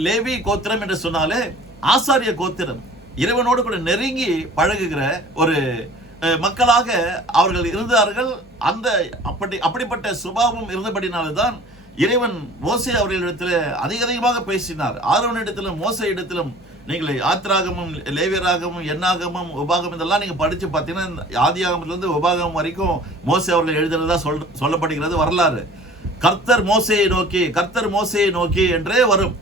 லேவி கோத்திரம் என்று சொன்னாலே ஆசாரிய கோத்திரம், இறைவனோடு கூட நெருங்கி பழகுகிற ஒரு மக்களாக அவர்கள் இருந்தார்கள். அந்த அப்படிப்பட்ட சுபாவம் இருந்தபடினால்தான் இறைவன் மோசே அவர்களிடத்தில் அதிகமாக பேசினார். ஆரோனிடத்திலும் மோசே இடத்திலும் நீங்கள் யாத்திராகமும், லேவியராகமும், எண்ணாகமும், உபாகமும் இதெல்லாம் நீங்க படிச்சு பார்த்தீங்கன்னா ஆதியாகமத்திலிருந்து உபாகமம் வரைக்கும் மோசே அவர்கள் எழுதினதா சொல்லப்படுகிறது வரலாறு. கர்த்தர் மோசேயை நோக்கி, கர்த்தர் மோசேயை நோக்கி என்றே வரும்.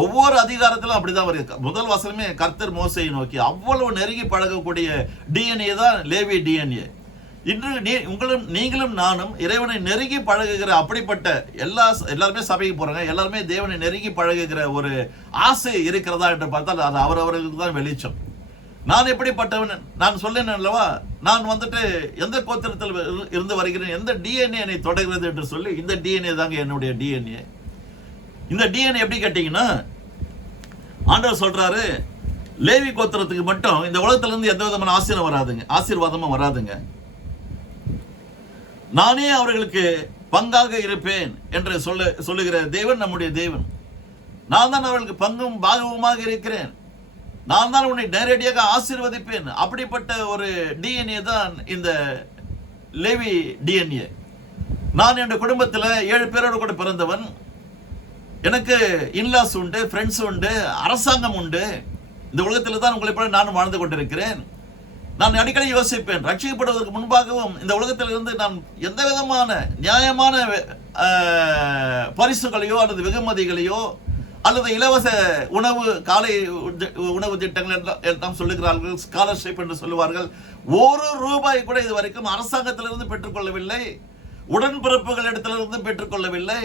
ஒவ்வொரு அதிகாரத்திலும் அப்படிதான் வருது. முதல் வசனமே கர்த்தர் மோசேயை நோக்கி. அவ்வளவு நெருங்கி பழகக்கூடிய டிஎன்ஏ தான் லேவி டிஎன்ஏ. இன்று நீங்களும் நானும் இறைவனை நெருங்கி பழகுகிற அப்படிப்பட்ட எல்லாருமே சபைக்கு போறாங்க, எல்லாருமே தேவனை நெருங்கி பழகுகிற ஒரு ஆசை இருக்கிறதா என்று பார்த்தால் அது அவரவர்களுக்கு தான் வெளிச்சம். நான் எப்படிப்பட்டவன் நான் சொல்லேன் அல்லவா, நான் வந்துட்டு எந்த கோத்திரத்தில் இருந்து வருகிறேன், எந்த டிஎன்ஏ என்னை தொடர்கிறது என்று சொல்லி, இந்த டிஎன்ஏ தாங்க என்னுடைய டிஎன்ஏ. இந்த டிஎன்ஏ எப்படி கேட்டீங்கன்னா, ஆண்டவர் சொல்றாரு லேவி கோத்திரத்துக்கு மட்டும் இந்த உலகத்துல இருந்து எந்த விதமான ஆசீர்வாதமும் வராதுங்க. நானே அவர்களுக்கு பங்காக இருப்பேன் என்று சொல்லுகிற தேவன் நம்முடைய தேவன். நான் தான் அவர்களுக்கு பங்கும் பாகவுமாக இருக்கிறேன், நான் தான் உன்னை நேரடியாக ஆசீர்வதிப்பேன். அப்படிப்பட்ட ஒரு டிஎன்ஏ தான் இந்த லேவி டிஎன்ஏ. நான் என் குடும்பத்தில் 7 பேரோடு கூட பிறந்தவன். எனக்கு இன்லாஸ் உண்டு, ஃப்ரெண்ட்ஸ் உண்டு, அரசாங்கம் உண்டு. இந்த உலகத்தில் தான் உங்களை போல நானும் வாழ்ந்து கொண்டிருக்கிறேன். நான் அடிக்கடி யோசிப்பேன், ரட்சிக்கப்படுவதற்கு முன்பாகவும் இந்த உலகத்தில் இருந்து நான் எந்த விதமான நியாயமான பரிசுகளையோ அல்லது வெகுமதிகளையோ அல்லது இலவச உணவு, காலை உணவு திட்டங்கள் எல்லாம் சொல்லுகிறார்கள், ஸ்காலர்ஷிப் என்று சொல்லுவார்கள். ₹1 கூட இது வரைக்கும் அரசாங்கத்திலிருந்து பெற்றுக்கொள்ளவில்லை, உடன்பிறப்புகளிடத்திலிருந்து பெற்றுக்கொள்ளவில்லை,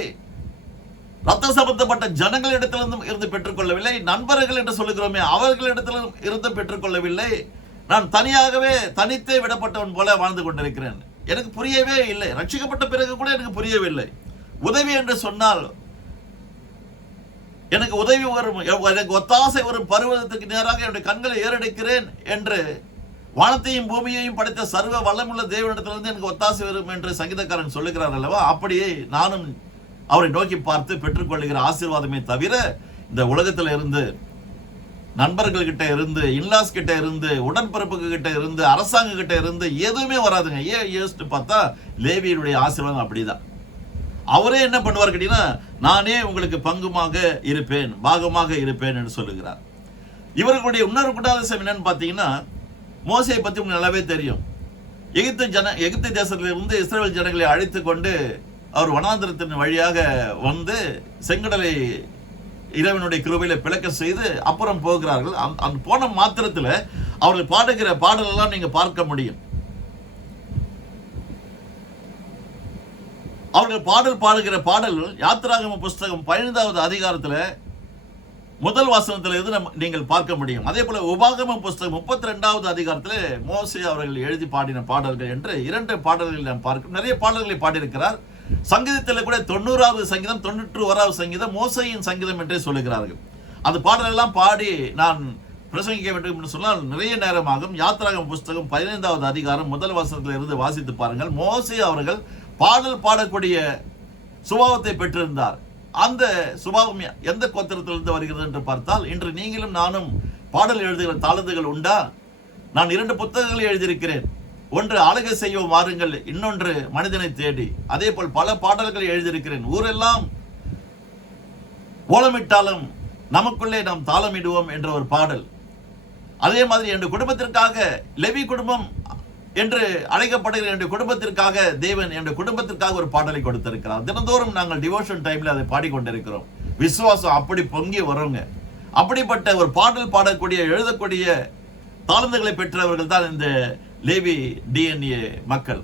ரத்த சம்பந்தப்பட்ட ஜனங்களிடத்திலிருந்து இருந்து பெற்றுக்கொள்ளவில்லை, நண்பர்கள் என்று சொல்லுகிறோமே அவர்களிடத்திலும் இருந்து பெற்றுக்கொள்ளவில்லை. நான் தனித்தே விடப்பட்டவன் போல வாழ்ந்து கொண்டிருக்கிறேன். எனக்கு புரியவே இல்லை. ரட்சிக்கப்பட்ட பிறகு கூட எனக்கு புரியவில்லை. உதவி என்று சொன்னால் எனக்கு உதவி வரும், எனக்கு ஒத்தாசை வரும் பருவதற்கு நேராக என்னுடைய கண்களை ஏறெடுக்கிறேன் என்று வானத்தையும் பூமியையும் படைத்த சர்வ வல்லமுள்ள தேவனிடத்திலிருந்து எனக்கு ஒத்தாசை வரும் என்று சங்கீதக்காரன் சொல்லுகிறார் அல்லவா. அப்படியே நானும் அவரை நோக்கி பார்த்து பெற்றுக்கொள்ளுகிற ஆசீர்வாதமே தவிர இந்த உலகத்தில் இருந்து, நண்பர்கள் கிட்ட இருந்து, இன்லாஸ் கிட்ட இருந்து, உடன்பிறப்புக்கு கிட்ட இருந்து, அரசாங்க கிட்ட இருந்து எதுவுமே வராதுங்க. ஏன் யோசிச்சு பார்த்தா லேவியனுடைய ஆசீர்வாதம் அப்படிதான். அவரே என்ன பண்ணுவார் கேட்டீங்கன்னா, நானே உங்களுக்கு பங்குமாக இருப்பேன், பாகமாக இருப்பேன் என்று சொல்லுகிறார். இவர்களுடைய இன்னொரு குணாதிசயம் என்னன்னு பார்த்தீங்கன்னா, மோசையை பற்றி உங்களுக்கு நல்லாவே தெரியும். எகிப்து தேசத்திலிருந்து இஸ்ரவேல் ஜனங்களை அழைத்து கொண்டு அவர் வனாந்திரத்தின் வழியாக வந்து செங்கடலை இறைவனுடைய கிருபையில பிளக்க செய்து அப்புறம் போகிறார்கள். அந்த போன மாத்திரத்தில் அவர்கள் பாடுகிற பாடலெல்லாம் நீங்க பார்க்க முடியும். அவர்கள் பாடுகிற பாடல்கள் யாத்திராகம புஸ்தகம் 15வது அதிகாரத்தில் முதல் வசனத்தில் இருந்து நீங்கள் பார்க்க முடியும். அதே போல உபாகம புஸ்தகம் 32வது அதிகாரத்தில் மோசே அவர்கள் எழுதி பாடின பாடல்கள் என்று 2 பாடல்கள் நாம் பார்க்க. நிறைய பாடல்களை பாடியிருக்கிறார். சங்கீதத்தில் கூட 90வது சங்கீதம், 91வது சங்கீதம் மோசையின் சங்கீதம் என்றே சொல்லுகிறார்கள். அந்த பாடலெல்லாம் பாடி நான் பிரசங்கிக்க வேண்டும் என்று சொன்னால் நிறைய நேரமாகும். யாத்திராகம புஸ்தகம் 15வது அதிகாரம் முதல் வசனத்தில் இருந்து வாசித்து பாருங்கள். மோசே அவர்கள் பாடல் பாடக்கூடிய சுபாவத்தை பெற்றிருந்தார். அந்த சுபாவம் எந்த கோத்திரத்திலிருந்து வருகிறது என்று பார்த்தால், இன்று நீங்களும் நானும் பாடல் எழுதுகிற தாளந்துகள் உண்டா? நான் 2 புத்தகங்களை எழுதியிருக்கிறேன். ஒன்று ஆளுகை செய்வோம் வாருங்கள், இன்னொன்று மனிதனை தேடி. அதே போல் பல பாடல்களை எழுதியிருக்கிறேன். ஊரெல்லாம் ஓலமிட்டாலும் நமக்குள்ளே நாம் தாளமிடுவோம் என்ற ஒரு பாடல். அதே மாதிரி என்னுடைய குடும்பத்திற்காக, லெவி குடும்பம் என்று அழைக்கப்படுகிற என்னுடைய குடும்பத்திற்காக தேவன் என்னுடைய குடும்பத்திற்காக ஒரு பாடலை கொடுத்திருக்கிறார். தினந்தோறும் நாங்கள் டிவோஷன் டைம்ல அதை பாடிக்கொண்டிருக்கிறோம். விசுவாசம் அப்படி பொங்கி வருங்க. அப்படிப்பட்ட ஒரு பாடல் பாடக்கூடிய, எழுதக்கூடிய தாளந்துகளை பெற்றவர்கள் தான் இந்த லேவி டிஎன்ஏ மக்கள்.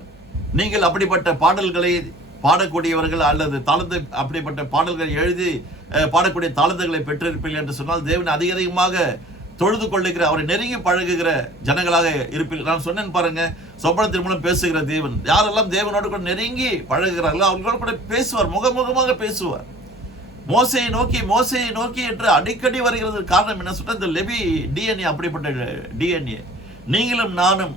நீங்கள் அப்படிப்பட்ட பாடல்களை பாடக்கூடியவர்கள் அல்லது தாளந்து அப்படிப்பட்ட பாடல்களை எழுதி பாடக்கூடிய தாளந்துகளை பெற்றிருப்பீர்கள் என்று சொன்னால் தேவன் அதிகமாக தொழுது கொள்ளுகிற, அவரை நெருங்கி பழகுகிற ஜனங்களாக இருப்பீர்கள். நான் சொன்னேன் பாருங்க, சொப்பனத்தின் மூலம் பேசுகிற தேவன். யாரெல்லாம் தேவனோடு கூட நெருங்கி பழகுகிறார்களோ அவர்களோடு கூட பேசுவார், முகமுகமாக பேசுவார். மோசையை நோக்கி என்று அடிக்கடி வருகிறது. காரணம் என்ன சொல்ற, இந்த லேவி டிஎன்ஏ அப்படிப்பட்ட டிஎன்ஏ. நீங்களும் நானும்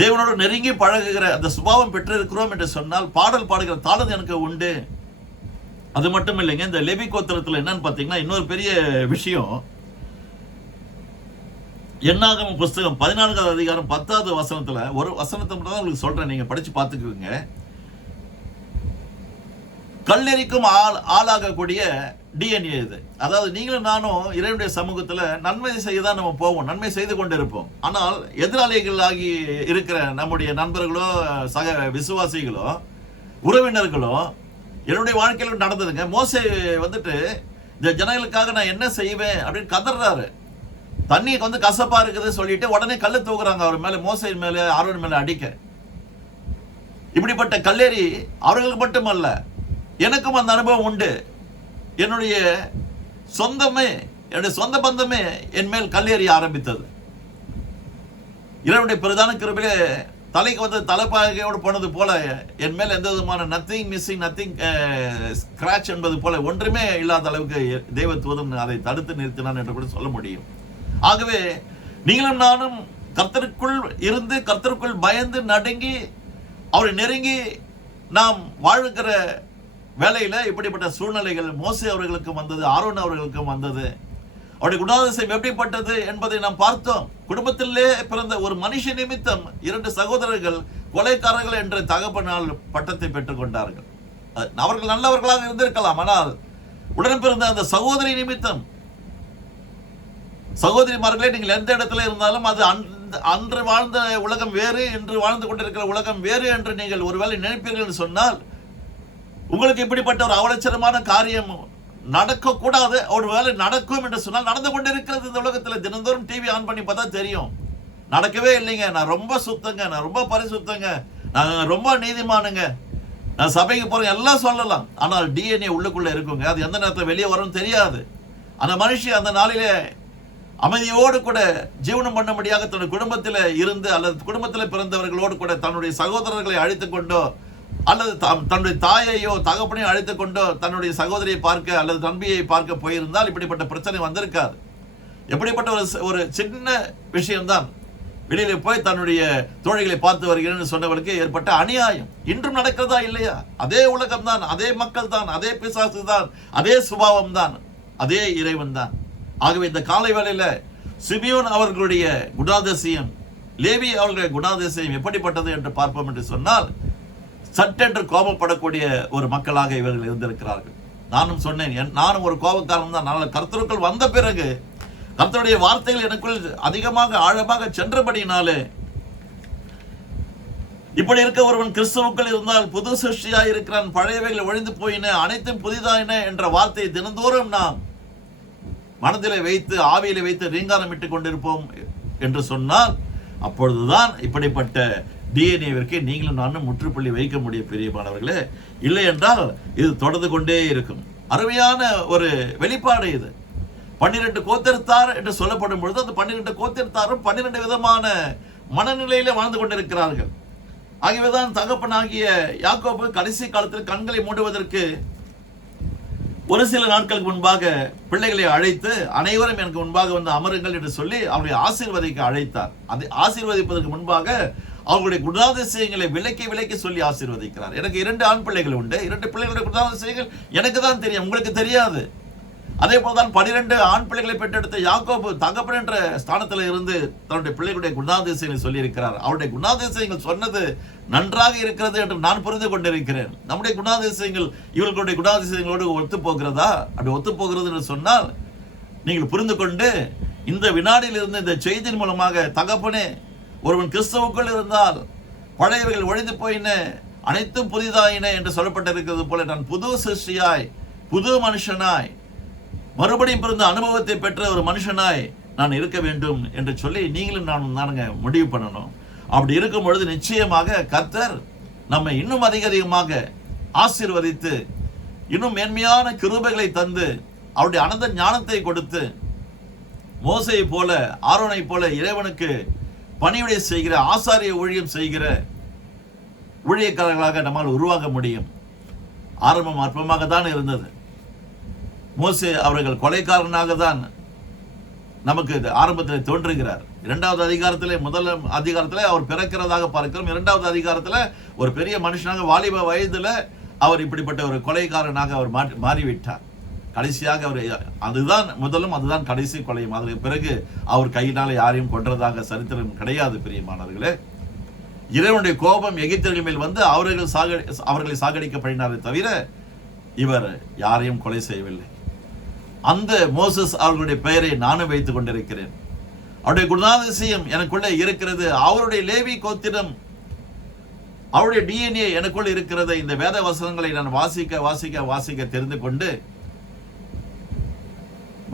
தேவனோடு நெருங்கி பழகுகிற அந்த சுபாவம் பெற்றிருக்கிறோம் என்று சொன்னால் பாடல் பாடுகிற தாளந்து எனக்கு உண்டு. அது மட்டும் இல்லைங்க, இந்த லேவி கோத்திரத்தில் என்னன்னு பார்த்தீங்கன்னா இன்னொரு பெரிய விஷயம். எண்ணாகம புஸ்தகம் 14வது அதிகாரம் 10வது வசனத்துல ஒரு வசனத்தை மட்டும் தான் உங்களுக்கு சொல்றேன், நீங்க படிச்சு பார்த்துக்குவீங்க. கல்லெறிக்கும் ஆளாகக்கூடிய டிஎன்ஏ இது. அதாவது நீங்களும் நானும் இறைவனுடைய சமூகத்துல நன்மை செய்ய தான் நம்ம போவோம், நன்மை செய்து கொண்டு இருப்போம். ஆனால் எதிராளிகள் ஆகி இருக்கிற நம்முடைய நண்பர்களோ, சக விசுவாசிகளோ, உறவினர்களோ என்னுடைய வாழ்க்கையில் நடந்ததுங்க. மோசே வந்துட்டு இந்த ஜனங்களுக்காக நான் என்ன செய்வேன் அப்படின்னு கதறாரு. தண்ணி கசப்பா இருக்குது சொல்லிட்டு உடனே கல்லு தூக்குறாங்க அவர் மேல, மோசையின் மேல, ஆரோன் மேல அடிக்க. இப்படிப்பட்ட கல்லேறி அவர்களுக்கு மட்டுமல்ல, எனக்கும் அந்த அனுபவம் உண்டு. என்னுடைய சொந்த பந்தமே என் மேல் கல்லேறி ஆரம்பித்தது. இறைவனுடைய பிரதான கிருபையிலே தலைக்கு தலைப்பாகையோடு போனது போல என் மேல் எந்த விதமான நத்திங் மிஸ்ஸிங், நத்திங் ஸ்கிராச் என்பது போல ஒன்றுமே இல்லாத அளவுக்கு தெய்வத்துவம் அதை தடுத்து நிறுத்தினான் என்று கூட சொல்ல முடியும். ஆகவே நீங்களும் நானும் கர்த்தருக்குள் இருந்து, கர்த்தருக்குள் பயந்து நடுங்கி அவரை நெருங்கி நாம் வாழ்கிற வேலையில இப்படிப்பட்ட சூழ்நிலைகள் மோசே அவர்களுக்கும் வந்தது, ஆரோன் அவர்களுக்கும் வந்தது. அவருடைய குணாதிசயம் எப்படிப்பட்டது என்பதை நாம் பார்த்தோம். குடும்பத்திலே பிறந்த ஒரு மனுஷ நிமித்தம் 2 சகோதரர்கள் கொலைக்காரர்கள் என்ற தகப்பனால் பட்டத்தை பெற்றுக் கொண்டார்கள். அவர்கள் நல்லவர்களாக இருந்திருக்கலாம், ஆனால் உடன் பிறந்த அந்த சகோதரி நிமித்தம், சகோதரிமார்களே நீங்கள் எந்த இடத்துல இருந்தாலும் அது அன்று வாழ்ந்த உலகம் வேறு, இன்று வாழ்ந்து கொண்டிருக்கிற உலகம் வேறு என்று நீங்கள் ஒருவேளை நினைப்பீர்கள் என்று சொன்னால், உங்களுக்கு இப்படிப்பட்ட ஒரு அவலட்சணமான காரியம் நடக்கக்கூடாது, ஒரு வேலை நடக்கும் என்று சொன்னால் நடந்து கொண்டிருக்கிறது இந்த உலகத்தில். தினந்தோறும் டிவி ஆன் பண்ணி பார்த்தா தெரியும். நடக்கவே இல்லைங்க, நான் ரொம்ப சுத்தங்க, நான் ரொம்ப பரிசுத்தங்க, நான் ரொம்ப நீதிமானுங்க, நான் சபைக்கு போறேன் எல்லாம் சொல்லலாம். ஆனால் டிஎன்ஏ உள்ளுக்குள்ள இருக்குங்க. அது எந்த நேரத்தில் வெளியே வரும் தெரியாது. அந்த மனுஷி அந்த நாளிலே அமைதியோடு கூட ஜீவனம் பண்ணும்படியாக தன்னுடைய குடும்பத்தில் இருந்து, அல்லது குடும்பத்தில் பிறந்தவர்களோடு கூட தன்னுடைய சகோதரர்களை அழைத்துக் கொண்டோ, அல்லது தன்னுடைய தாயையோ தகப்பனையோ அழைத்துக் கொண்டோ தன்னுடைய சகோதரியை பார்க்க அல்லது தம்பியை பார்க்க போயிருந்தால் இப்படிப்பட்ட பிரச்சனை வந்திருக்காது. எப்படிப்பட்ட ஒரு சின்ன விஷயம்தான் வெளியில போய் தன்னுடைய தோழிகளை பார்த்து வருகிறேன்னு சொன்னவர்களுக்கு ஏற்பட்ட அநியாயம் இன்றும் நடக்கிறதா இல்லையா? அதே உலகம் தான், அதே மக்கள் தான், அதே பிசாசு தான், அதே சுபாவம் தான், அதே இறைவன் தான். ஆகவே இந்த காலை வேளையில சிமியோன் அவர்களுடைய குணாதிசயம், லேவி அவர்களுடைய குணாதிசயம் எப்படிப்பட்டது என்று பார்ப்போம் என்று சொன்னால், சட்டென்று கோபப்படக்கூடிய ஒரு மக்களாக இவர்கள் இருந்திருக்கிறார்கள். நானும் சொன்னேன், நானும் ஒரு கோபக்காரன் தான். நல்ல கர்த்தருக்குள் வந்த பிறகு கர்த்தருடைய வார்த்தைகள் எனக்குள் அதிகமாக ஆழமாக சென்றபடினாலே, இப்படி இருக்க ஒருவன் கிறிஸ்துவுக்குள் இருந்தால் புது சிருஷ்டியாய் இருக்கிறான், பழையவைகள் ஒழிந்து போயின, அனைத்தும் புதிதாயின என்ற வார்த்தையை தினந்தோறும் நாம் மனதிலே வைத்து, ஆவியிலே வைத்து ரீங்காரமிட்டுக் கொண்டிருப்போம் என்று சொன்னால், அப்பொழுதுதான் இப்படிப்பட்ட டிஎன்ஏவிற்கு நீங்களும் நானும் முற்றுப்புள்ளி வைக்க முடியும் பிரியமானவர்களே. இல்லை என்றால் இது தொடர்ந்து கொண்டே இருக்கும். அருமையான ஒரு வெளிப்பாடு இது. 12 கோத்திரத்தார் என்று சொல்லப்படும் பொழுது அந்த 12 கோத்திரத்தாரும் 12 விதமான மனநிலையில வாழ்ந்து கொண்டிருக்கிறார்கள். ஆகவேதான் தகப்பனாகிய யாக்கோபு கடைசி காலத்தில் கண்களை மூடுவதற்கு ஒரு சில நாட்களுக்கு முன்பாக பிள்ளைகளை அழைத்து, அனைவரும் எனக்கு முன்பாக வந்து அமருங்கள் என்று சொல்லி அவர்களை ஆசீர்வதிக்க அழைத்தார். அதை ஆசீர்வதிப்பதற்கு முன்பாக அவர்களுடைய குணாதிசயங்களை விலக்கி சொல்லி ஆசீர்வதிக்கிறார். எனக்கு 2 ஆண் பிள்ளைகள் உண்டு. 2 பிள்ளைகளுடைய குணாதிசயங்கள் எனக்கு தான் தெரியும், உங்களுக்கு தெரியாது. அதே போலதான் 12 ஆண் பிள்ளைகளை பெற்றெடுத்த யாக்கோபு தகப்பன் என்ற ஸ்தானத்தில் இருந்து தன்னுடைய பிள்ளைகளுடைய குணாதிசயங்களை சொல்லி இருக்கிறார். அவருடைய குணாதிசயங்கள் சொன்னது நன்றாக இருக்கிறது என்று நான் புரிந்து கொண்டிருக்கிறேன். நம்முடைய குணாதிசயங்கள் இவர்களுடைய குணாதிசயங்களோடு ஒத்து போகிறதா? அப்படி ஒத்து போகிறது என்று சொன்னால் நீங்கள் புரிந்து கொண்டு, இந்த வினாடியில் இருந்து இந்த செய்தியின் மூலமாக, தகப்பனே, ஒருவன் கிறிஸ்துவுக்குள் இருந்தால் பழையவைகள் ஒழிந்து போயின, அனைத்தும் புதிதாயின என்று சொல்லப்பட்டிருக்கிறது போல நான் புது சிருஷ்டியாய், புது மனுஷனாய், மறுபடியும் பிறந்த அனுபவத்தை பெற்ற ஒரு மனுஷனாய் நான் இருக்க வேண்டும் என்று சொல்லி நீங்களும் நானுங்க முடிவு பண்ணணும். அப்படி இருக்கும் பொழுது நிச்சயமாக கர்த்தர் நம்மை இன்னும் அதிகமாக ஆசீர்வதித்து, இன்னும் மேன்மையான கிருபைகளை தந்து, அவருடைய அனந்த ஞானத்தை கொடுத்து, மோசையை போல, ஆரோனை போல இறைவனுக்கு பணிவிடை செய்கிற, ஆசாரிய ஊழியம் செய்கிற ஊழியக்காரர்களாக நம்மால் உருவாக முடியும். ஆரம்பம் அற்பமாக தான் இருந்தது. மோசே அவர்கள் கொலைக்காரனாக தான் நமக்கு ஆரம்பத்தில் தோன்றுகிறார். 2வது அதிகாரத்திலே, முதல் அதிகாரத்திலே அவர் பிறக்கிறதாக பார்க்கிறோம். 2வது அதிகாரத்தில் ஒரு பெரிய மனுஷனாக வாலிப வயதில் அவர் இப்படிப்பட்ட ஒரு கொலைக்காரனாக அவர் மாறிவிட்டார். கடைசியாக அவர், அதுதான் முதலும் அதுதான் கடைசி கொலையும். அதற்கு பிறகு அவர் கையினால யாரையும் கொன்றதாக சரித்திரம் கிடையாது பிரியமானவர்களே. இறைவனுடைய கோபம் எகிப்தியர்கள் மேல் வந்து அவர்களை சாகடிக்கப்படினாரே தவிர இவர் யாரையும் கொலை செய்யவில்லை. அந்த மோசஸ் அவர்களுடைய பெயரை நானும் வைத்துக் கொண்டிருக்கிறேன். அவருடைய குணாதிசயம் எனக்குள்ளே இருக்கிறது. அவருடைய லேவி கோத்திரம், அவருடைய டிஎன்ஏ எனக்குள் இருக்கிறது. இந்த வேத வசனங்களை நான் வாசிக்க வாசிக்க வாசிக்க தெரிந்து கொண்டு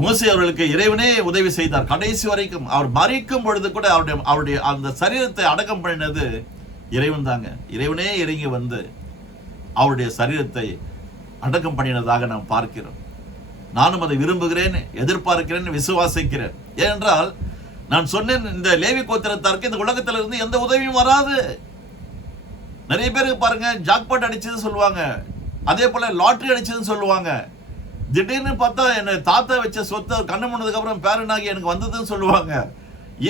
மோசே அவர்களுக்கு இறைவனே உதவி செய்தார். கடைசி வரைக்கும் அவர் மறிக்கும் பொழுது கூட அவருடைய அந்த சரீரத்தை அடக்கம் பண்ணினது இறைவன் தாங்க. இறைவனே இறங்கி வந்து அவருடைய சரீரத்தை அடக்கம் பண்ணினதாக நாம் பார்க்கிறோம். நானும் அதை விரும்புகிறேன், எதிர்பார்க்கிறேன், விசுவாசிக்கிறேன். ஏனென்றால் நான் சொன்னேன், இந்த லேவி கோத்திரத்தாருக்கு இந்த உலகத்தில் இருந்து எந்த உதவியும் வராது. நிறைய பேருக்கு பாருங்க, ஜாக்பாட் அடிச்சதுன்னு சொல்லுவாங்க, அதே போல லாட்டரி அடிச்சதுன்னு சொல்லுவாங்க. திடீர்னு பார்த்தா என்ன தாத்தா வச்ச சொத்தை கண்ணு முன்னதுக்கு அப்புறம் பேரனாகி எனக்கு வந்ததுன்னு சொல்லுவாங்க.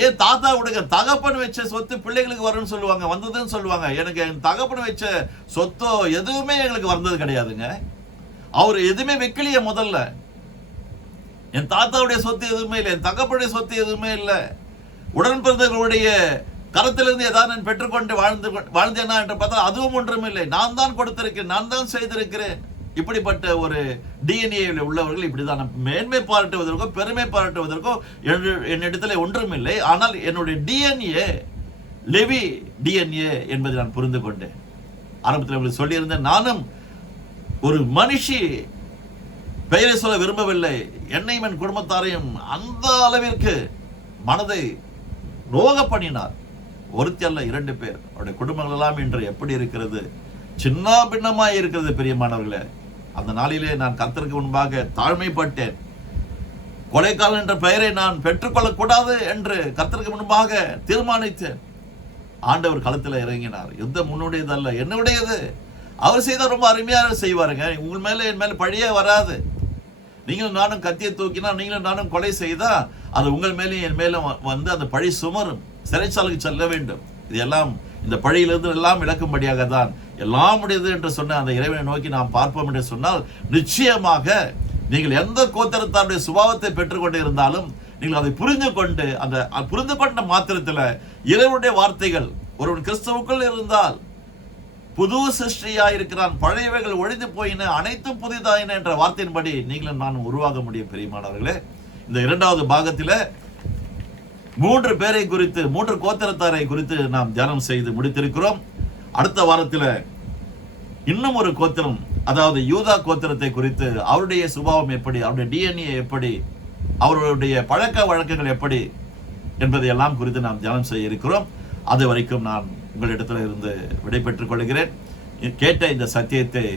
ஏன் தாத்தாவுடைய தகப்பன் வச்ச சொத்து பிள்ளைகளுக்கு வரும்னு சொல்லுவாங்க, வந்ததுன்னு சொல்லுவாங்க. எனக்கு என் தகப்பன் வச்ச சொத்தோ எதுவுமே எங்களுக்கு வந்தது கிடையாதுங்க. அவர் எதுவுமே வைக்கலையே. முதல்ல என் தாத்தாவுடைய சொத்து எதுவுமே இல்லை, என் தகப்பனுடைய சொத்து எதுவுமே இல்லை. உடன் பிறந்தவர்களுடைய கரத்திலிருந்து ஏதாவது நான் பெற்றுக்கொண்டு வாழ்ந்தேனா என்று பார்த்தா அதுவும் ஒன்றும் இல்லை. நான் தான் கொடுத்திருக்கிறேன், நான் தான் செய்திருக்கிறேன். இப்படிப்பட்ட ஒரு டிஎன்ஏ உள்ளவர்கள் இப்படிதான் மேன்மை பாராட்டுவதற்கோ பெருமை பாராட்டுவதற்கோ என்னிடத்தில் ஒன்றும் இல்லை. ஆனால் என்னுடைய டிஎன்ஏ லேவி டிஎன்ஏ என்பதை நான் புரிந்து கொண்டேன். ஆரம்பத்தில் உங்களுக்கு சொல்லியிருந்தேன், நானும் ஒரு மனுஷி பெயரை சொல்ல விரும்பவில்லை. என்னையும் என் குடும்பத்தாரையும் அந்த அளவிற்கு மனதை நோக பண்ணினார். ஒருத்தி அல்ல, 2 பேர். அவருடைய குடும்பங்கள் எல்லாம் இன்று எப்படி இருக்கிறது? சின்ன பின்னமாய் இருக்கிறது. பிரியமானவர்களே, அந்த நாளிலே நான் கர்த்தருக்கு முன்பாக தாழ்மைப்பட்டேன். கொலைக்காரன் என்ற பெயரை நான் பெற்றுக்கொள்ளக் கூடாது என்று கர்த்தருக்கு முன்பாக தீர்மானித்தேன். ஆண்டவர் களத்தில் இறங்கினார். யுத்தம் உன்னுடையது அல்ல, என்னுடையது. அவர் செய்தால் ரொம்ப அருமையாக செய்வாருங்க. உங்கள் மேல என் மேல பழியே வராது. நீங்களும் நானும் கத்தியை தூக்கினா, நீங்களும் நானும் கொலை செய்தா அது உங்கள் மேலேயும் என் மேலும் வந்து அந்த பழி சுமரும். சிறைச்சாலைக்கு செல்ல வேண்டும். இது எல்லாம் இந்த பழியிலிருந்து எல்லாம் இழக்கும்படியாக தான் எல்லாம் முடியுது என்று சொன்ன அந்த இறைவனை நோக்கி நாம் பார்ப்போம் என்று சொன்னால், நிச்சயமாக நீங்கள் எந்த கோத்திரத்தாருடைய சுபாவத்தை பெற்றுக்கொண்டு இருந்தாலும் நீங்கள் அதை புரிந்து கொண்டு, அந்த புரிந்து கொண்ட மாத்திரத்தில் இறைவனுடைய வார்த்தைகள், ஒருவன் கிறிஸ்துவுக்குள் இருந்தால் புது சிருஷ்டியாயிருக்கிறான், பழையவைகள் ஒழிந்து போயின, அனைத்தும் புதிதாயின என்ற வார்த்தையின்படி நீங்களும் நானும் உருவாக முடியும். பிரியமானவர்களே, இந்த 2வது பாகத்தில் 3 பேரை குறித்து, 3 கோத்திரத்தாரை குறித்து நாம் தியானம் செய்து முடித்திருக்கிறோம். அடுத்த வாரத்தில் இன்னும் ஒரு கோத்திரம், அதாவது யூதா கோத்திரத்தை குறித்து, அவருடைய சுபாவம் எப்படி, அவருடைய டிஎன்ஏ எப்படி, அவருடைய பழக்க வழக்கங்கள் எப்படி என்பதை எல்லாம் குறித்து நாம் தியானம் செய்ய இருக்கிறோம். அது வரைக்கும் நான் உங்களிடத்தில் இருந்து விடை பெற்றுக் கொள்கிறேன். கேட்ட இந்த சத்தியத்தை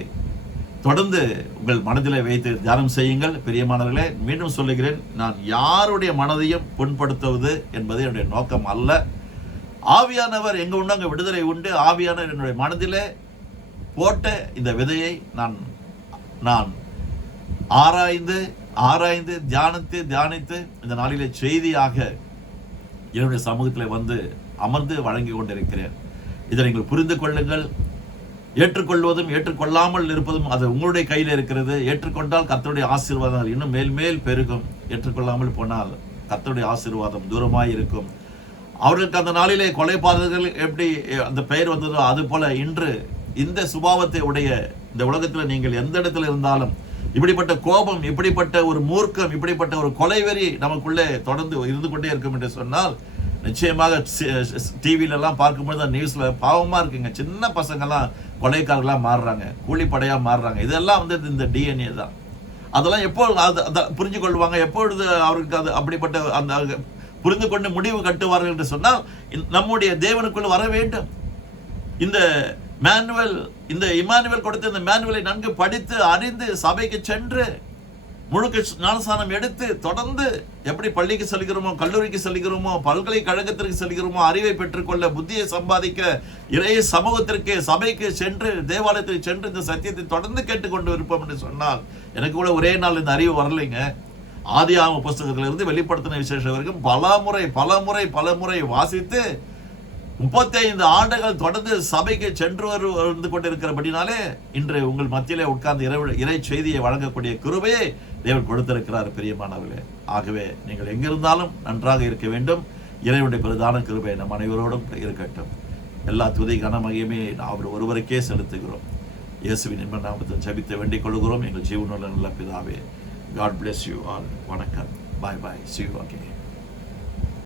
தொடர்ந்து உங்கள் மனதில் வைத்து தியானம் செய்யுங்கள். பிரியமானவர்களே, மீண்டும் சொல்லுகிறேன், நான் யாருடைய மனதையும் புண்படுத்துவது என்பது என்னுடைய நோக்கம் அல்ல. ஆவியானவர் எங்க உண்டு அங்க விடுதலை உண்டு. ஆவியானவர் என்னுடைய மனதிலே போட்ட இந்த விதையை நான் ஆராய்ந்து ஆராய்ந்து தியானித்து இந்த நாளிலே செய்தியாக என்னுடைய சமூகத்தில் வந்து அமர்ந்து வழங்கி கொண்டிருக்கிறேன். இதை நீங்கள் புரிந்து கொள்ளுங்கள். ஏற்றுக்கொள்வதும் ஏற்றுக்கொள்ளாமல் இருப்பதும் அது உங்களுடைய கையில் இருக்கிறது. ஏற்றுக்கொண்டால் கர்த்தருடைய ஆசீர்வாதங்கள் இன்னும் மேல் பெருகும். ஏற்றுக்கொள்ளாமல் போனால் கர்த்தருடைய ஆசீர்வாதம் தூரமாய் இருக்கும். அவர்களுக்கு அந்த நாளிலே கொலைபாதகர்கள் எப்படி அந்த பெயர் வந்ததோ அது போல இன்று இந்த சுபாவத்தை உடைய இந்த உலகத்தில் நீங்கள் எந்த இடத்துல இருந்தாலும் இப்படிப்பட்ட கோபம், இப்படிப்பட்ட ஒரு மூர்க்கம், இப்படிப்பட்ட ஒரு கொலைவெறி நமக்குள்ளே தொடர்ந்து இருந்து கொண்டே இருக்கும் என்று சொன்னால், நிச்சயமாக டிவில எல்லாம் பார்க்கும்போது நியூஸ்ல பாவமா இருக்குங்க. சின்ன பசங்கள்லாம் கொலைக்காரர்களாக மாறுறாங்க, கூலிப்படையா மாறுறாங்க. இதெல்லாம் வந்து இந்த டிஎன்ஏ தான். அதெல்லாம் எப்போ புரிஞ்சு கொள்வாங்க, எப்பொழுது அவருக்கு அது அப்படிப்பட்ட அந்த புரிந்து கொண்டு முடிவு கட்டுவார்கள் என்று சொன்னால், நம்முடைய தேவனுக்குள் வர வேண்டும். இந்த இமானுவேல் கொடுத்த இந்த மேனுவலை நன்கு படித்து அறிந்து சபைக்கு சென்று முழுக்க ஞானஸ்நானம் எடுத்து தொடர்ந்து எப்படி பள்ளிக்கு செல்கிறோமோ, கல்லூரிக்கு செல்கிறோமோ, பல்கலைக்கழகத்திற்கு செல்கிறோமோ, அறிவை பெற்றுக்கொள்ள, புத்தியை சம்பாதிக்க, இறைய சமூகத்திற்கு, சபைக்கு சென்று, தேவாலயத்திற்கு சென்று இந்த சத்தியத்தை தொடர்ந்து கேட்டுக்கொண்டு இருப்போம் என்று சொன்னால், எனக்கு கூட ஒரே நாள் இந்த அறிவு வரலைங்க. ஆதியாகம புஸ்தகத்திலிருந்து வெளிப்படுத்தின விசேஷம் வரைக்கும் பல முறை வாசித்து 35 ஆண்டுகள் தொடர்ந்து சபைக்கு சென்று வந்து கொண்டிருக்கிறபடினாலே இன்று உங்கள் மத்தியிலே உட்கார்ந்து இறை செய்தியை வழங்கக்கூடிய கிருபையை தேவன் கொடுத்திருக்கிறார். பிரியமானவர்களே, ஆகவே நீங்கள் எங்கிருந்தாலும் நன்றாக இருக்க வேண்டும். இறைவனுடைய பிரதான கிருபை நம் அனைவரோடும் இருக்கட்டும். எல்லா துதி கன மகிமையை அவர் ஒருவருக்கே செலுத்துகிறோம். இயேசுவின் இன்ப நாமத்தில் ஜெபித்து வேண்டிக் கொள்கிறோம் எங்கள் ஜீவனுள்ள நல்ல பிதாவே. God bless you all. வணக்கம். Bye bye. See you again.